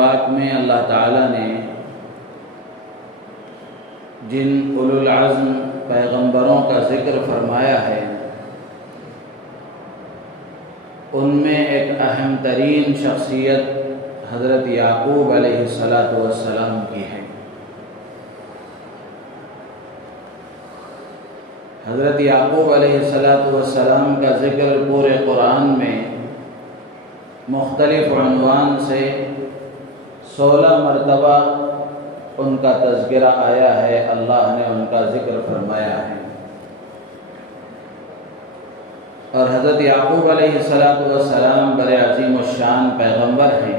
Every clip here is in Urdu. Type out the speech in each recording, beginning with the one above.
پاک میں اللہ تعالیٰ نے جن اولو العزم پیغمبروں کا ذکر فرمایا ہے ان میں ایک اہم ترین شخصیت حضرت یعقوب علیہ السلام کی ہے۔ حضرت یعقوب علیہ السلام کا ذکر پورے قرآن میں مختلف عنوان سے 16 مرتبہ ان کا تذکرہ آیا ہے، اللہ نے ان کا ذکر فرمایا ہے۔ اور حضرت یعقوب علیہ السلام بڑے عظیم الشان پیغمبر ہیں،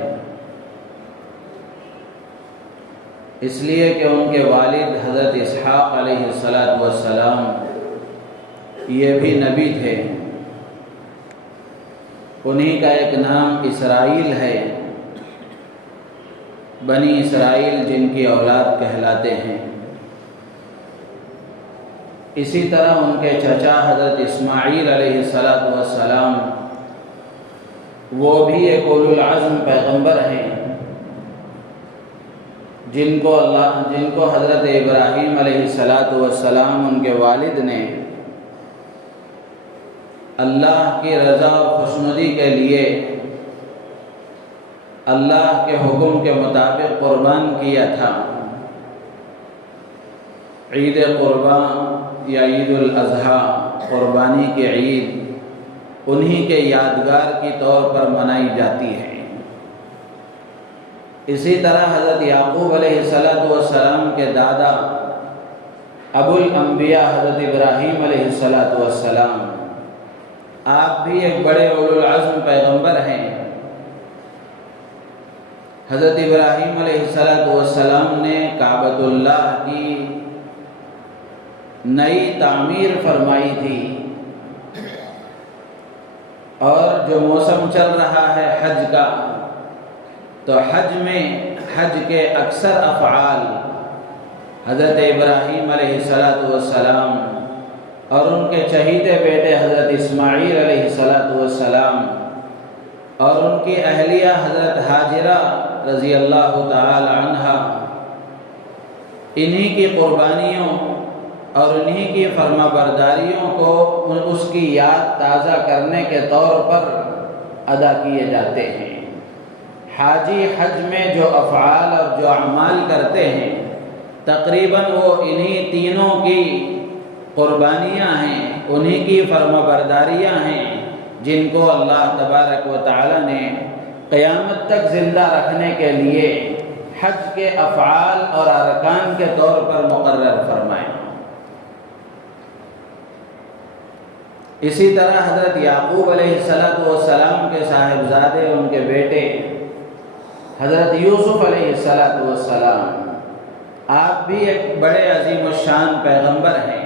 اس لیے کہ ان کے والد حضرت اسحاق علیہ السلام یہ بھی نبی تھے۔ انہی کا ایک نام اسرائیل ہے، بنی اسرائیل جن کی اولاد کہلاتے ہیں۔ اسی طرح ان کے چچا حضرت اسماعیل علیہ السلام وہ بھی ایک اولو العزم پیغمبر ہیں، جن کو حضرت ابراہیم علیہ السلام ان کے والد نے اللہ کی رضا اور خوشنودی کے لیے اللہ کے حکم کے مطابق قربان کیا تھا۔ عید قربان یا عید الاضحیٰ، قربانی کی عید انہی کے یادگار کی طور پر منائی جاتی ہے۔ اسی طرح حضرت یعقوب علیہ السلام کے دادا ابو الانبیاء حضرت ابراہیم علیہ السلام آپ بھی ایک بڑے اولو العزم پیغمبر ہیں۔ حضرت ابراہیم علیہ السلام نے کعبۃ اللہ کی نئی تعمیر فرمائی تھی، اور جو موسم چل رہا ہے حج کا، تو حج کے اکثر افعال حضرت ابراہیم علیہ السلام اور ان کے چہیتے بیٹے حضرت اسماعیل علیہ السلام اور ان کی اہلیہ حضرت ہاجرہ رضی اللہ تعالی عنہا، انہی کی قربانیوں اور انہی کی فرما برداریوں کو اس کی یاد تازہ کرنے کے طور پر ادا کیے جاتے ہیں۔ حاجی حج میں جو افعال اور جو اعمال کرتے ہیں تقریباً وہ انہی تینوں کی قربانیاں ہیں، انہی کی فرما برداریاں ہیں، جن کو اللہ تبارک و تعالی نے قیامت تک زندہ رکھنے کے لیے حج کے افعال اور ارکان کے طور پر مقرر فرمائے۔ اسی طرح حضرت یعقوب علیہ السلام کے صاحبزادے ان کے بیٹے حضرت یوسف علیہ السلام آپ بھی ایک بڑے عظیم الشان پیغمبر ہیں۔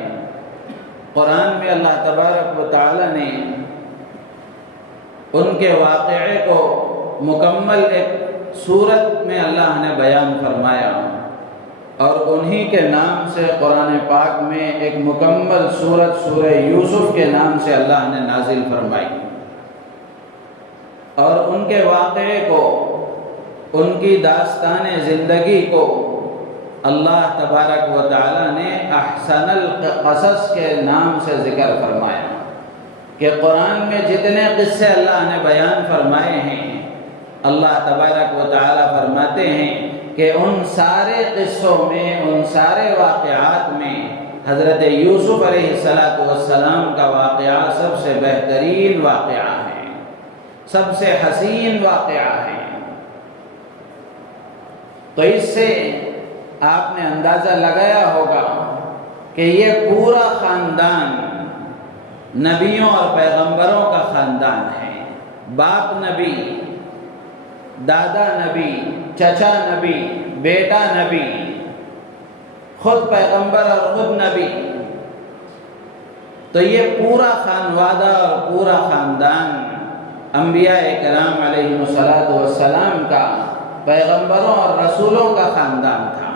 قرآن میں اللہ تبارک و تعالی نے ان کے واقعے کو مکمل ایک سورت میں اللہ نے بیان فرمایا، اور انہی کے نام سے قرآن پاک میں ایک مکمل سورت سورہ یوسف کے نام سے اللہ نے نازل فرمائی، اور ان کے واقعے کو، ان کی داستان زندگی کو اللہ تبارک و تعالی نے احسن القصص کے نام سے ذکر فرمایا، کہ قرآن میں جتنے قصے اللہ نے بیان فرمائے ہیں، اللہ تبارک و تعالی فرماتے ہیں کہ ان سارے قصوں میں، ان سارے واقعات میں حضرت یوسف علیہ السلام کا واقعہ سب سے بہترین واقعہ ہے، سب سے حسین واقعہ ہے۔ تو اس سے آپ نے اندازہ لگایا ہوگا کہ یہ پورا خاندان نبیوں اور پیغمبروں کا خاندان ہے۔ باپ نبی، دادا نبی، چچا نبی، بیٹا نبی، خود پیغمبر اور خود نبی۔ تو یہ پورا خانوادہ اور پورا خاندان انبیاء کرام علیہ السلام کا، پیغمبروں اور رسولوں کا خاندان تھا۔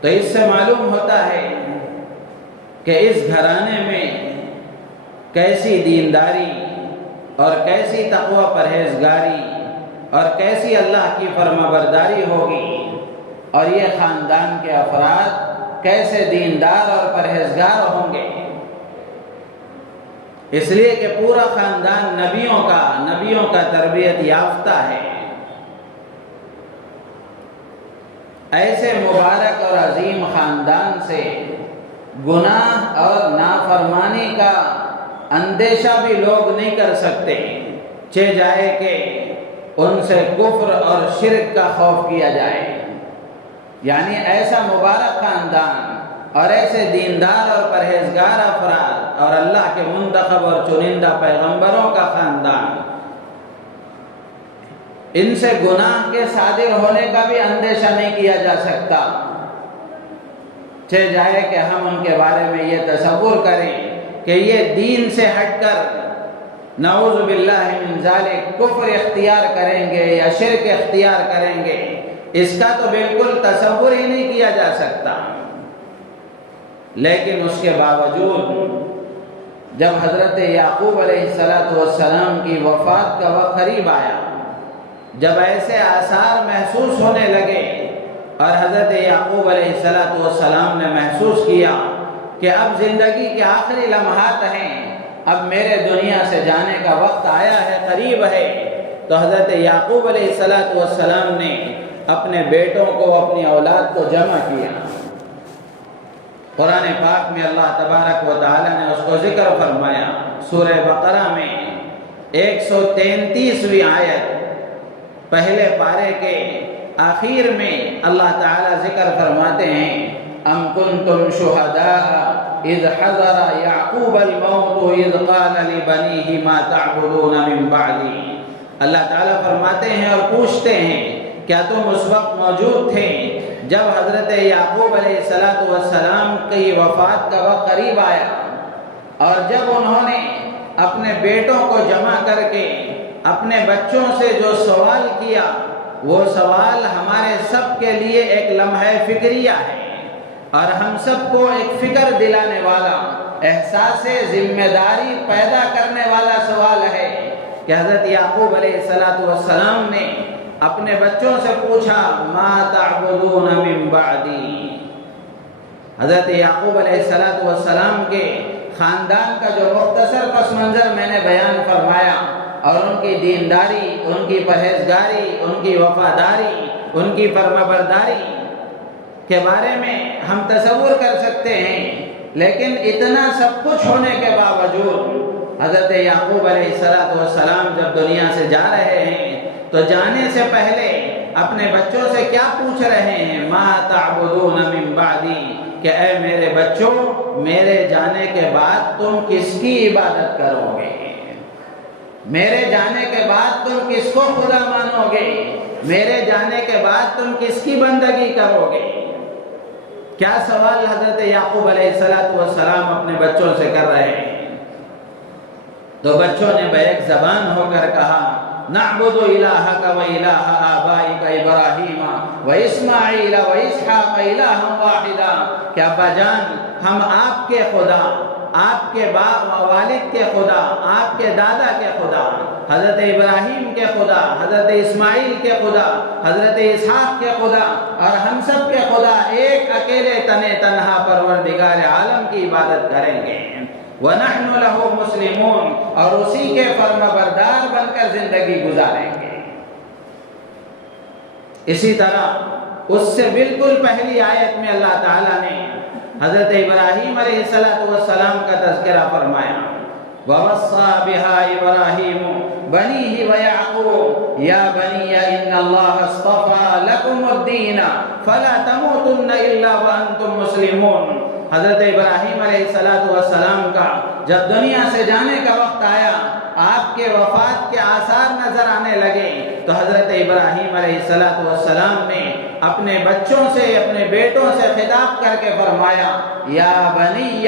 تو اس سے معلوم ہوتا ہے کہ اس گھرانے میں کیسی دینداری اور کیسی تقوی پرہیزگاری اور کیسی اللہ کی فرما برداری ہوگی، اور یہ خاندان کے افراد کیسے دیندار اور پرہیزگار ہوں گے۔ اس لیے کہ پورا خاندان نبیوں کا تربیت یافتہ ہے۔ ایسے مبارک اور عظیم خاندان سے گناہ اور نافرمانی کا اندیشہ بھی لوگ نہیں کر سکتے، چہ جائے کہ ان سے کفر اور شرک کا خوف کیا جائے۔ یعنی ایسا مبارک خاندان اور ایسے دیندار اور پرہیزگار افراد اور اللہ کے منتخب اور چنندہ پیغمبروں کا خاندان، ان سے گناہ کے صادر ہونے کا بھی اندیشہ نہیں کیا جا سکتا، چہ جائے کہ ہم ان کے بارے میں یہ تصور کریں کہ یہ دین سے ہٹ کر نعوذ باللہ من ذالک کفر اختیار کریں گے یا شرک اختیار کریں گے۔ اس کا تو بالکل تصور ہی نہیں کیا جا سکتا۔ لیکن اس کے باوجود جب حضرت یعقوب علیہ السلام کی وفات کا وقت قریب آیا، جب ایسے آثار محسوس ہونے لگے اور حضرت یعقوب علیہ السلام نے محسوس کیا کہ اب زندگی کے آخری لمحات ہیں، اب میرے دنیا سے جانے کا وقت آیا ہے، قریب ہے، تو حضرت یعقوب علیہ السلام نے اپنے بیٹوں کو، اپنی اولاد کو جمع کیا۔ قرآن پاک میں اللہ تبارک و تعالی نے اس کو ذکر فرمایا، سورہ بقرہ میں 133ویں آیت پہلے پارے کے آخر میں اللہ تعالی ذکر فرماتے ہیں، ام کنتم شہداء اذ حضر یعقوب الموت اذ قال لبنیہ ما تعبدون من بعدی۔ اللہ تعالیٰ فرماتے ہیں اور پوچھتے ہیں، کیا تم اس وقت موجود تھے جب حضرت یعقوب علیہ السلام کی وفات کا وقت قریب آیا، اور جب انہوں نے اپنے بیٹوں کو جمع کر کے اپنے بچوں سے جو سوال کیا، وہ سوال ہمارے سب کے لیے ایک لمحہ فکریہ ہے، اور ہم سب کو ایک فکر دلانے والا، احساس ذمہ داری پیدا کرنے والا سوال ہے کہ حضرت یعقوب علیہ السلام نے اپنے بچوں سے پوچھا، ما تعبدون من بعدی۔ حضرت یعقوب علیہ السلام کے خاندان کا جو مختصر پس منظر میں نے بیان فرمایا، اور ان کی دینداری، ان کی پرہیزگاری، ان کی وفاداری، ان کی فرمانبرداری کے بارے میں ہم تصور کر سکتے ہیں، لیکن اتنا سب کچھ ہونے کے باوجود حضرت یعقوب علیہ السلام جب دنیا سے جا رہے ہیں تو جانے سے پہلے اپنے بچوں سے کیا پوچھ رہے ہیں، ما تعبدون من بعدی، کہ اے میرے بچوں، میرے جانے کے بعد تم کس کی عبادت کرو گے؟ میرے جانے کے بعد تم کس کو خدا مانو گے؟ میرے جانے کے بعد تم کس کی بندگی کرو گے؟ کیا سوال حضرت یعقوب علیہ السلام اپنے بچوں سے کر رہے ہیں؟ تو بچوں نے بیک زبان ہو کر کہا، نعبد الہک و الہ آبائک ابراہیم و اسماعیل و اسحاق الہا واحدا، کہ ابا جان، ہم آپ کے خدا، آپ کے باپ و والد کے خدا، آپ کے دادا کے خدا، حضرت ابراہیم کے خدا، حضرت اسماعیل کے خدا، حضرت اسحاق کے خدا، اور ہم سب کے خدا ایک اکیلے تنہا پروردگار عالم کی عبادت کریں گے، وَنَحْنُ لَهُ مُسْلِمُونَ، اور اسی کے فرما بردار بن کر زندگی گزاریں گے۔ اسی طرح اس سے بالکل پہلی آیت میں اللہ تعالیٰ نے حضرت ابراہیم علیہ السلام کا تذکرہ فرمایا، وَوَصَّى بِهَا إِبْرَاهِيمُ بَنِيهِ وَيَعْقُوبُ يَا بَنِيَّ إِنَّ اللَّهَ اصْطَفَى لَكُمُ الدِّينَ فَلَا تَمُوتُنَّ إِلَّا وَأَنْتُمْ مُسْلِمُونَ۔ حضرت ابراہیم علیہ السلام کا جب دنیا سے جانے کا وقت آیا، آپ کے وفات کے آثار نظر آنے لگے، تو حضرت ابراہیم علیہ السلام نے اپنے بچوں سے، اپنے بیٹوں سے خطاب کر کے فرمایا، یا بنی،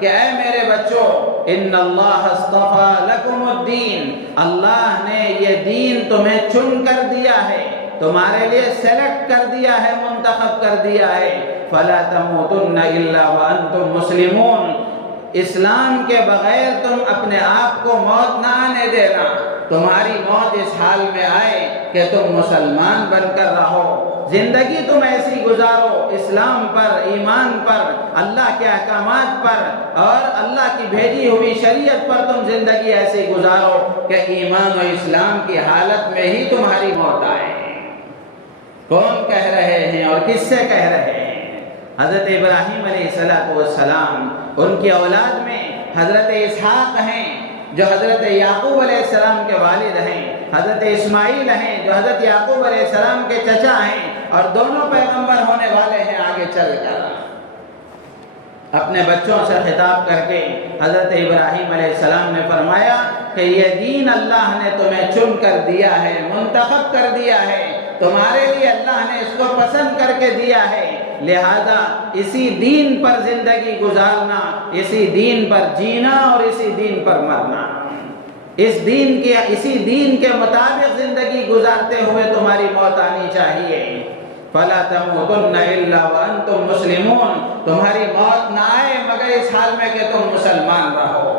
کہ اے میرے بچوں، ان اللہ اصطفیٰ لکم الدین، اللہ نے یہ دین تمہیں چن کر دیا ہے، تمہارے لیے سلیکٹ کر دیا ہے، منتخب کر دیا ہے، فلا تموتن الا وانتم مسلمون، اسلام کے بغیر تم اپنے آپ کو موت نہ آنے دینا، تمہاری موت اس حال میں آئے کہ تم مسلمان بن کر رہو، زندگی تم ایسی گزارو اسلام پر، ایمان پر، اللہ کے احکامات پر اور اللہ کی بھیجی ہوئی شریعت پر تم زندگی ایسی گزارو کہ ایمان و اسلام کی حالت میں ہی تمہاری موت آئے۔ کون کہہ رہے ہیں اور کس سے کہہ رہے ہیں؟ حضرت ابراہیم علیہ السلام، ان کی اولاد میں حضرت اسحاق ہیں جو حضرت یعقوب علیہ السلام کے والد ہیں، حضرت اسماعیل ہیں جو حضرت یعقوب علیہ السلام کے چچا ہیں، اور دونوں پیغمبر ہونے والے ہیں آگے چل کر۔ اپنے بچوں سے خطاب کر کے حضرت ابراہیم علیہ السلام نے فرمایا کہ یہ دین اللہ نے تمہیں چن کر دیا ہے، منتخب کر دیا ہے، تمہارے لیے اللہ نے اس کو پسند کر کے دیا ہے، لہذا اسی دین پر زندگی گزارنا، اسی دین پر جینا اور اسی دین پر مرنا، اسی دین کے مطابق زندگی گزارتے ہوئے تمہاری موت آنی چاہیے۔ فَلَا تَمُوتُنَّ إِلَّا وَأَنْتُمْ مُسْلِمُونَ، تمہاری موت نہ آئے مگر اس حال میں کہ تم مسلمان رہو۔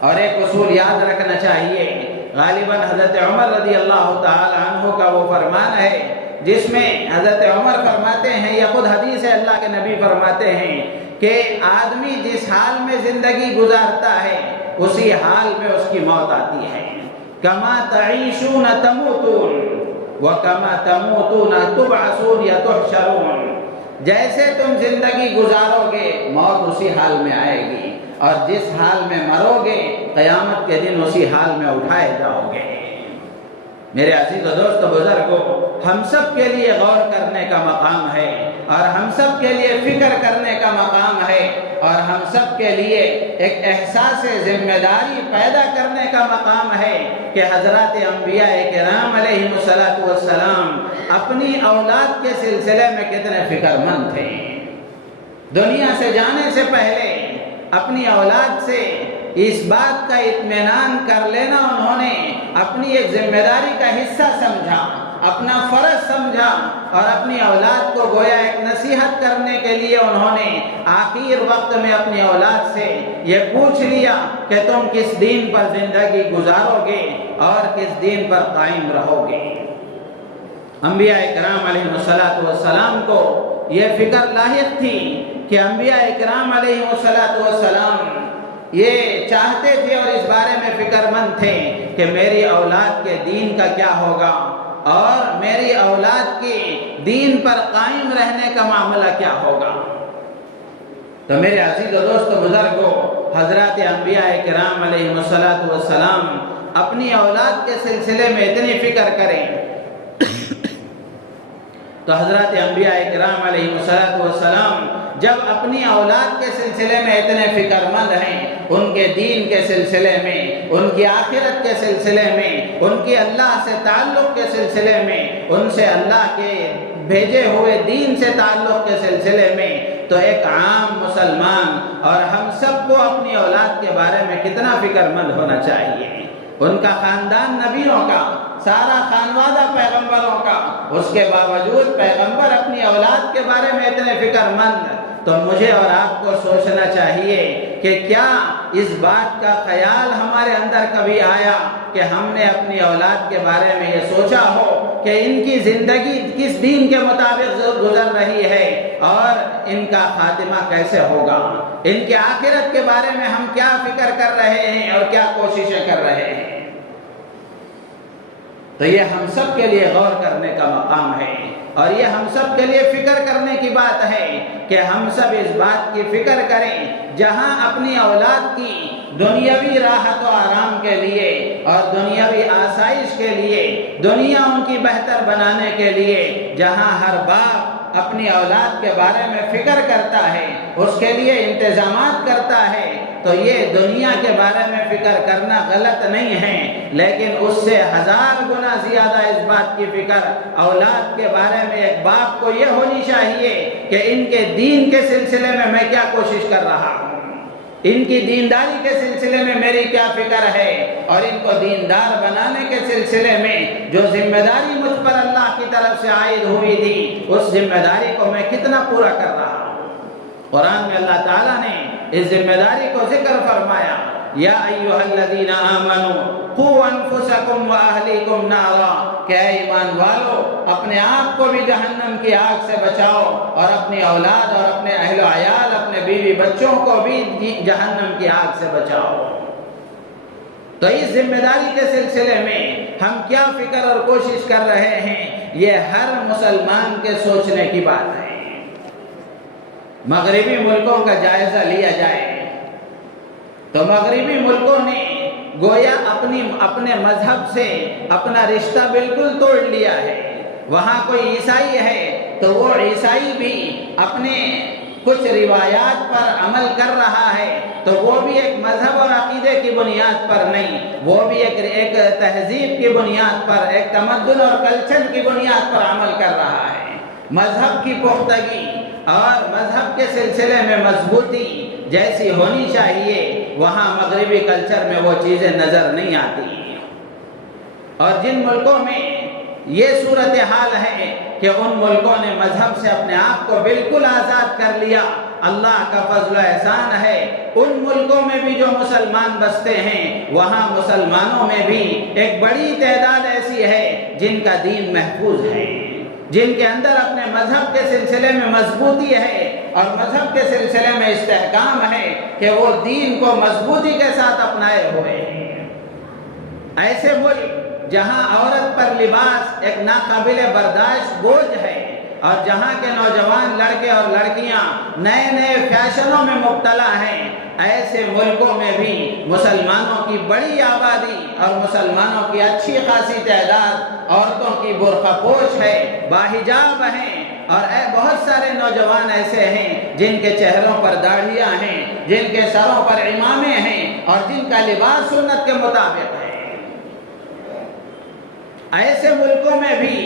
اور ایک اصول یاد رکھنا چاہیے، غالباً حضرت عمر رضی اللہ تعالی عنہ کا وہ فرمان ہے جس میں حضرت عمر فرماتے ہیں، یہ خود حدیث ہے، اللہ کے نبی فرماتے ہیں کہ آدمی جس حال میں زندگی گزارتا ہے اسی حال میں اس کی موت آتی ہے۔ کما تعیشون تموتون وکما تموتون تبعثون یا تحشرون، جیسے تم زندگی گزارو گے موت اسی حال میں آئے گی، اور جس حال میں مرو گے قیامت کے دن اسی حال میں اٹھائے جاؤ گے۔ میرے عزیز و دوست بزرگوں، ہم سب کے لیے غور کرنے کا مقام ہے، اور ہم سب کے لیے فکر کرنے کا مقام ہے، اور ہم سب کے لیے ایک احساس ذمہ داری پیدا کرنے کا مقام ہے کہ حضرات انبیاء کرام علیہ السلام اپنی اولاد کے سلسلے میں کتنے فکر مند تھے۔ دنیا سے جانے سے پہلے اپنی اولاد سے اس بات کا اطمینان کر لینا انہوں نے اپنی ایک ذمہ داری کا حصہ سمجھا، اپنا فرض سمجھا، اور اپنی اولاد کو گویا ایک نصیحت کرنے کے لیے انہوں نے آخر وقت میں اپنی اولاد سے یہ پوچھ لیا کہ تم کس دین پر زندگی گزارو گے اور کس دین پر قائم رہو گے۔ انبیاء کرام علیہ السلام کو یہ فکر لاحق تھی کہ انبیاء کرام علیہ السلام یہ چاہتے تھے اور اس بارے میں فکر مند تھے کہ میری اولاد کے دین کا کیا ہوگا اور میری اولاد کی دین پر قائم رہنے کا معاملہ کیا ہوگا۔ تو میرے عزیز و دوست بزرگوں، حضرات انبیاء کرام علیہ السلام اپنی اولاد کے سلسلے میں اتنی فکر کریں تو حضرات انبیاء کرام علیہ السلام جب اپنی اولاد کے سلسلے میں اتنے فکر مند ہیں، ان کے دین کے سلسلے میں، ان کی آخرت کے سلسلے میں، ان کی اللہ سے تعلق کے سلسلے میں، ان سے اللہ کے بھیجے ہوئے دین سے تعلق کے سلسلے میں، تو ایک عام مسلمان اور ہم سب کو اپنی اولاد کے بارے میں کتنا فکر مند ہونا چاہیے۔ ان کا خاندان نبیوں کا، سارا خانوادہ پیغمبروں کا، اس کے باوجود پیغمبر اپنی اولاد کے بارے میں اتنے فکر مند، تو مجھے اور آپ کو سوچنا چاہیے کہ کیا اس بات کا خیال ہمارے اندر کبھی آیا کہ ہم نے اپنی اولاد کے بارے میں یہ سوچا ہو کہ ان کی زندگی کس دین کے مطابق گزر رہی ہے اور ان کا خاتمہ کیسے ہوگا، ان کی آخرت کے بارے میں ہم کیا فکر کر رہے ہیں اور کیا کوششیں کر رہے ہیں۔ تو یہ ہم سب کے لیے غور کرنے کا مقام ہے، اور یہ ہم سب کے لیے فکر کرنے کی بات ہے کہ ہم سب اس بات کی فکر کریں جہاں اپنی اولاد کی دنیاوی راحت و آرام کے لیے اور دنیاوی آسائش کے لیے، دنیا ان کی بہتر بنانے کے لیے، جہاں ہر باپ اپنی اولاد کے بارے میں فکر کرتا ہے، اس کے لیے انتظامات کرتا ہے، تو یہ دنیا کے بارے میں فکر کرنا غلط نہیں ہے، لیکن اس سے 1000 گنا زیادہ اس بات کی فکر اولاد کے بارے میں ایک باپ کو یہ ہونی چاہیے کہ ان کے دین کے سلسلے میں میں کیا کوشش کر رہا ہوں، ان کی دینداری کے سلسلے میں میری کیا فکر ہے، اور ان کو دیندار بنانے کے سلسلے میں جو ذمہ داری مجھ پر اللہ کی طرف سے عائد ہوئی تھی اس ذمہ داری کو میں کتنا پورا کر رہا ہوں۔ قرآن میں اللہ تعالیٰ نے اس ذمہ داری کو ذکر فرمایا، یا ایھا الذین آمنوا قوا انفسکم واہلیکم نارا، کہ اے ایمان والو اپنے آپ کو بھی جہنم کی آگ سے بچاؤ اور اپنی اولاد اور اپنے اہل و عیال، اپنے بیوی بچوں کو بھی جہنم کی آگ سے بچاؤ۔ تو اس ذمہ داری کے سلسلے میں ہم کیا فکر اور کوشش کر رہے ہیں، یہ ہر مسلمان کے سوچنے کی بات ہے۔ مغربی ملکوں کا جائزہ لیا جائے تو مغربی ملکوں نے گویا اپنے مذہب سے اپنا رشتہ بالکل توڑ لیا ہے۔ وہاں کوئی عیسائی ہے تو وہ عیسائی بھی اپنے کچھ روایات پر عمل کر رہا ہے، تو وہ بھی ایک مذہب اور عقیدے کی بنیاد پر نہیں، وہ بھی ایک تہذیب کی بنیاد پر، ایک تمدن اور کلچر کی بنیاد پر عمل کر رہا ہے۔ مذہب کی پختگی اور مذہب کے سلسلے میں مضبوطی جیسی ہونی چاہیے، وہاں مغربی کلچر میں وہ چیزیں نظر نہیں آتی۔ اور جن ملکوں میں یہ صورتحال ہے کہ ان ملکوں نے مذہب سے اپنے آپ کو بالکل آزاد کر لیا، اللہ کا فضل و احسان ہے، ان ملکوں میں بھی جو مسلمان بستے ہیں وہاں مسلمانوں میں بھی ایک بڑی تعداد ایسی ہے جن کا دین محفوظ ہے، جن کے اندر اپنے مذہب کے سلسلے میں مضبوطی ہے اور مذہب کے سلسلے میں استحکام ہے کہ وہ دین کو مضبوطی کے ساتھ اپنائے ہوئے ہیں۔ ایسے ملک جہاں عورت پر لباس ایک ناقابل برداشت بوجھ ہے اور جہاں کے نوجوان لڑکے اور لڑکیاں نئے نئے فیشنوں میں مبتلا ہیں، ایسے ملکوں میں بھی مسلمانوں کی بڑی آبادی اور مسلمانوں کی اچھی خاصی تعداد عورتوں کی برقع پوش ہے، باحجاب ہیں، اور بہت سارے نوجوان ایسے ہیں جن کے چہروں پر داڑھیاں ہیں، جن کے سروں پر عمامے ہیں اور جن کا لباس سنت کے مطابق ہے۔ ایسے ملکوں میں بھی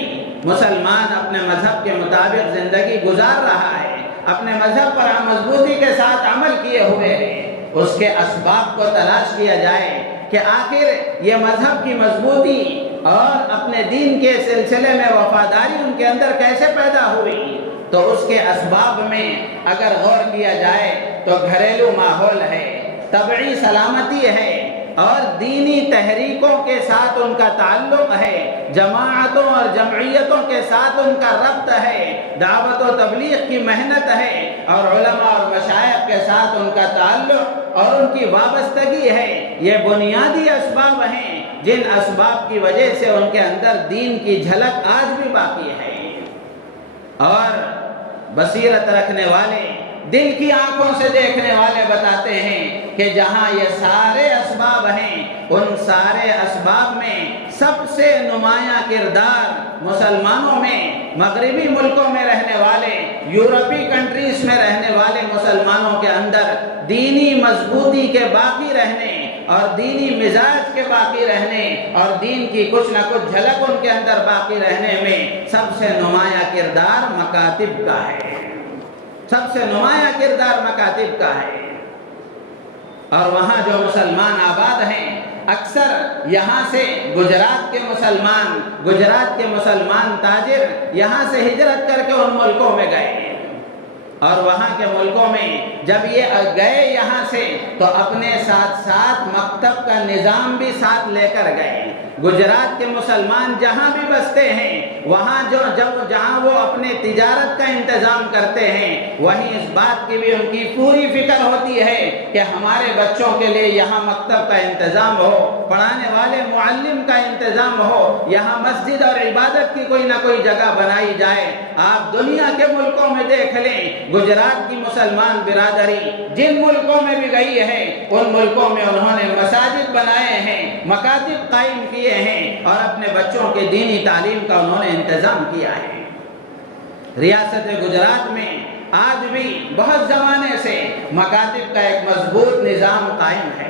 مسلمان اپنے مذہب کے مطابق زندگی گزار رہا ہے، اپنے مذہب پر مضبوطی کے ساتھ عمل کیے ہوئے ہیں۔ اس کے اسباب کو تلاش کیا جائے کہ آخر یہ مذہب کی مضبوطی اور اپنے دین کے سلسلے میں وفاداری ان کے اندر کیسے پیدا ہوئی۔ تو اس کے اسباب میں اگر غور کیا جائے تو گھریلو ماحول ہے، طبعی سلامتی ہے اور دینی تحریکوں کے ساتھ ان کا تعلق ہے، جماعتوں اور جمعیتوں کے ساتھ ان کا ربط ہے، دعوت و تبلیغ کی محنت ہے اور علماء اور مشائخ کے ساتھ ان کا تعلق اور ان کی وابستگی ہے۔ یہ بنیادی اسباب ہیں جن اسباب کی وجہ سے ان کے اندر دین کی جھلک آج بھی باقی ہے۔ اور بصیرت رکھنے والے، دل کی آنکھوں سے دیکھنے والے بتاتے ہیں کہ جہاں یہ سارے اسباب ہیں، ان سارے اسباب میں سب سے نمایاں کردار مسلمانوں میں، مغربی ملکوں میں رہنے والے، یورپی کنٹریز میں رہنے والے مسلمانوں کے اندر دینی مضبوطی کے باقی رہنے اور دینی مزاج کے باقی رہنے اور دین کی کچھ نہ کچھ جھلک ان کے اندر باقی رہنے میں سب سے نمایاں کردار مکاتب کا ہے، سب سے نمایاں کردار مکاتب کا ہے۔ اور وہاں جو مسلمان آباد ہیں، اکثر یہاں سے گجرات کے مسلمان تاجر یہاں سے ہجرت کر کے ان ملکوں میں گئے، اور وہاں کے ملکوں میں جب یہ گئے یہاں سے تو اپنے ساتھ ساتھ مکتب کا نظام بھی ساتھ لے کر گئے۔ گجرات کے مسلمان جہاں بھی بستے ہیں وہاں جہاں وہ اپنے تجارت کا انتظام کرتے ہیں، وہیں اس بات کی بھی ان کی پوری فکر ہوتی ہے کہ ہمارے بچوں کے لیے یہاں مکتب کا انتظام ہو، پڑھانے والے معلم کا انتظام ہو، یہاں مسجد اور عبادت کی کوئی نہ کوئی جگہ بنائی جائے۔ آپ دنیا کے ملکوں میں دیکھ لیں، گجرات کی مسلمان برادری جن ملکوں میں بھی گئی ہے ان ملکوں میں انہوں نے مساجد بنائے ہیں، مکاتب قائم کیے ہیں اور اپنے بچوں کے دینی تعلیم کا انہوں نے انتظام کیا ہے۔ ریاست گجرات میں آج بھی بہت زمانے سے مکاتب کا ایک مضبوط نظام قائم ہے،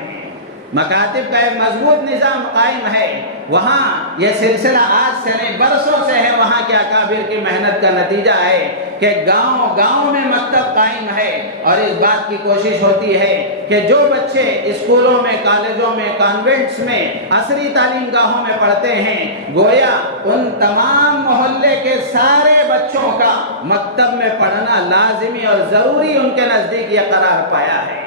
مکاتب کا ایک مضبوط نظام قائم ہے۔ وہاں یہ سلسلہ آج سے نہیں برسوں سے ہے، وہاں کے اکابر کی محنت کا نتیجہ ہے کہ گاؤں گاؤں میں مکتب قائم ہے، اور اس بات کی کوشش ہوتی ہے کہ جو بچے اسکولوں میں، کالجوں میں، کانوینٹس میں، عصری تعلیم گاہوں میں پڑھتے ہیں، گویا ان تمام محلے کے سارے بچوں کا مکتب میں پڑھنا لازمی اور ضروری ان کے نزدیک یہ قرار پایا ہے۔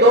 2,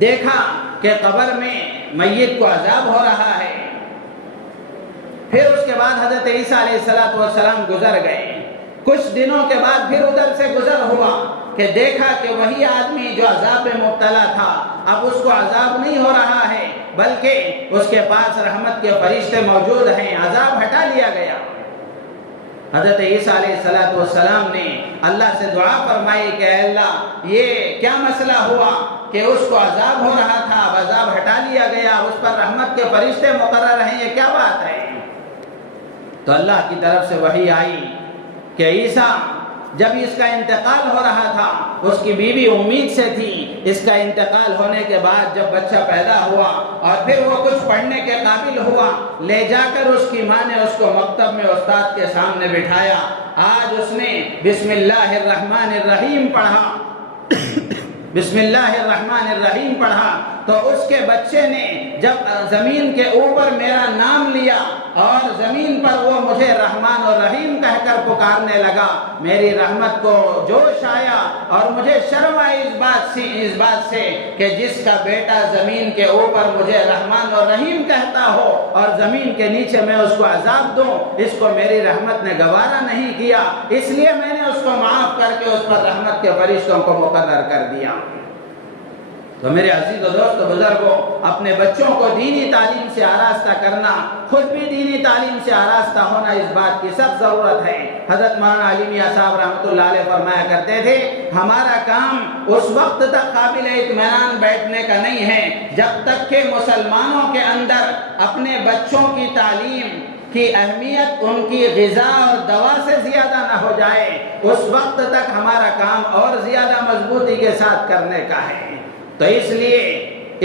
دیکھا کہ قبر میں میت کو عذاب ہو رہا ہے۔ پھر اس کے بعد حضرت عیسیٰ علیہ السلام گزر گئے۔ کچھ دنوں کے بعد پھر ادھر سے گزر ہوا کہ دیکھا کہ وہی آدمی جو عذاب میں مبتلا تھا اب اس کو عذاب نہیں ہو رہا ہے، بلکہ اس کے پاس رحمت کے فرشتے موجود ہیں، عذاب ہٹا لیا گیا۔ حضرت عیسیٰ علیہ السلام نے اللہ سے دعا فرمائی کہ اے اللہ یہ کیا مسئلہ ہوا کہ اس کو عذاب ہو رہا تھا، اب عذاب ہٹا لیا گیا، اس پر رحمت کے فرشتے مقرر ہیں، یہ کیا بات ہے؟ تو اللہ کی طرف سے وحی آئی کہ عیسیٰ جب اس کا انتقال ہو رہا تھا، اس کی بیوی امید سے تھی، اس کا انتقال ہونے کے بعد جب بچہ پیدا ہوا اور پھر وہ کچھ پڑھنے کے قابل ہوا، لے جا کر اس کی ماں نے اس کو مکتب میں استاد کے سامنے بٹھایا۔ آج اس نے بسم اللہ الرحمن الرحیم پڑھا، بسم اللہ الرحمن الرحیم پڑھا تو اس کے بچے نے جب زمین کے اوپر میرا نام لیا اور زمین پر وہ مجھے رحمان اور رحیم کہہ کر پکارنے لگا، میری رحمت کو جوش آیا اور مجھے شرم آئی اس بات سے کہ جس کا بیٹا زمین کے اوپر مجھے رحمان اور رحیم کہتا ہو اور زمین کے نیچے میں اس کو عذاب دوں، اس کو میری رحمت نے گوارا نہیں کیا، اس لیے میں نے اس کو معاف کر کے اس پر رحمت کے فرشتوں کو مقرر کر دیا۔ تو میرے عزیز و دوست و بزرگوں، اپنے بچوں کو دینی تعلیم سے آراستہ کرنا، خود بھی دینی تعلیم سے آراستہ ہونا، اس بات کی سخت ضرورت ہے۔ حضرت مولانا علی میاں صاحب رحمۃ اللہ علیہ فرمایا کرتے تھے، ہمارا کام اس وقت تک قابل اطمینان بیٹھنے کا نہیں ہے جب تک کہ مسلمانوں کے اندر اپنے بچوں کی تعلیم کی اہمیت ان کی غذا اور دوا سے زیادہ نہ ہو جائے، اس وقت تک ہمارا کام اور زیادہ مضبوطی کے ساتھ کرنے کا ہے۔ تو اس لیے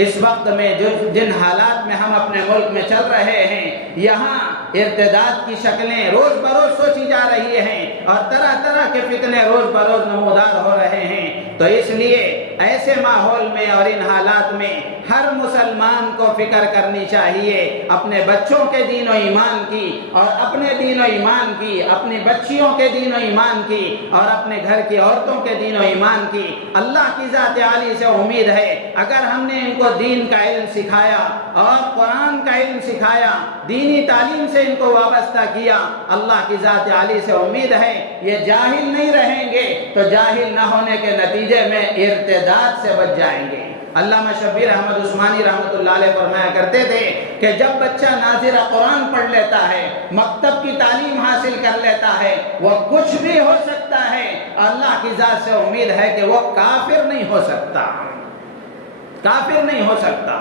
اس وقت میں جن حالات میں ہم اپنے ملک میں چل رہے ہیں، یہاں ارتداد کی شکلیں روز بروز سوچی جا رہی ہیں اور طرح طرح کے فتنے روز بروز نمودار ہو رہے ہیں، تو اس لیے ایسے ماحول میں اور ان حالات میں ہر مسلمان کو فکر کرنی چاہیے اپنے بچوں کے دین و ایمان کی اور اپنے دین و ایمان کی، اپنی بچیوں کے دین و ایمان کی اور اپنے گھر کی عورتوں کے دین و ایمان کی۔ اللہ کی ذات عالی سے امید ہے اگر ہم نے ان کو دین کا علم سکھایا اور قرآن کا علم سکھایا، دینی تعلیم سے ان کو وابستہ کیا، اللہ کی ذات عالی سے امید ہے یہ جاہل نہیں رہیں گے تو جاہل نہ ہونے کے نتیجے میں ارتداد سے بچ جائیں گے۔ علامہ شبیر احمد عثمانی رحمۃ اللہ علیہ فرمایا کرتے تھے کہ جب بچہ ناظرہ قرآن پڑھ لیتا ہے، مکتب کی تعلیم حاصل کر لیتا ہے، وہ کچھ بھی ہو سکتا ہے، اللہ کی ذات سے امید ہے کہ وہ کافر نہیں ہو سکتا، کافر نہیں ہو سکتا۔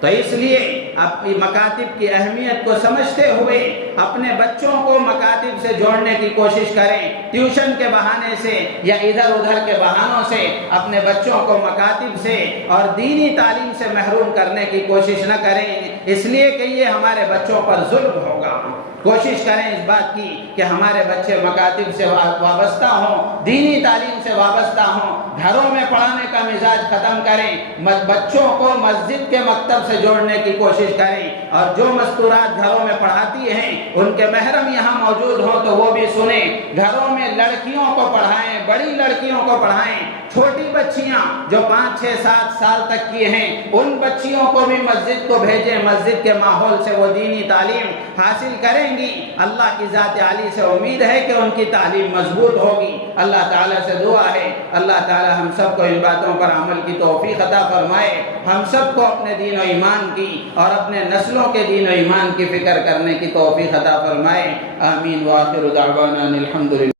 تو اس لیے اپنی مکاتب کی اہمیت کو سمجھتے ہوئے اپنے بچوں کو مکاتب سے جوڑنے کی کوشش کریں، ٹیوشن کے بہانے سے یا ادھر ادھر کے بہانوں سے اپنے بچوں کو مکاتب سے اور دینی تعلیم سے محروم کرنے کی کوشش نہ کریں، اس لیے کہ یہ ہمارے بچوں پر ظلم ہوگا۔ کوشش کریں اس بات کی کہ ہمارے بچے مکاتب سے وابستہ ہوں، دینی تعلیم سے وابستہ ہوں، گھروں میں پڑھانے کا مزاج ختم کریں، بچوں کو مسجد کے مکتب سے جوڑنے کی کوشش کریں، اور جو مستورات گھروں میں پڑھاتی ہیں ان کے محرم یہاں موجود ہوں تو وہ بھی سنیں، گھروں میں لڑکیوں کو پڑھائیں، بڑی لڑکیوں کو پڑھائیں، چھوٹی بچیاں جو 5 6 7 سال تک کی ہیں ان بچیوں کو بھی مسجد کو بھیجیں، مسجد کے ماحول سے وہ دینی تعلیم حاصل کریں گی، اللہ کی ذات عالی سے امید ہے کہ ان کی تعلیم مضبوط ہوگی۔ اللہ تعالیٰ سے دعا ہے اللہ تعالیٰ ہم سب کو ان باتوں پر عمل کی توفیق عطا فرمائے، ہم سب کو اپنے دین و ایمان کی اور اپنے نسلوں کے دین و ایمان کی فکر کرنے کی توفیق عطا فرمائے، آمین۔ وآخر دعوانا الحمدللہ۔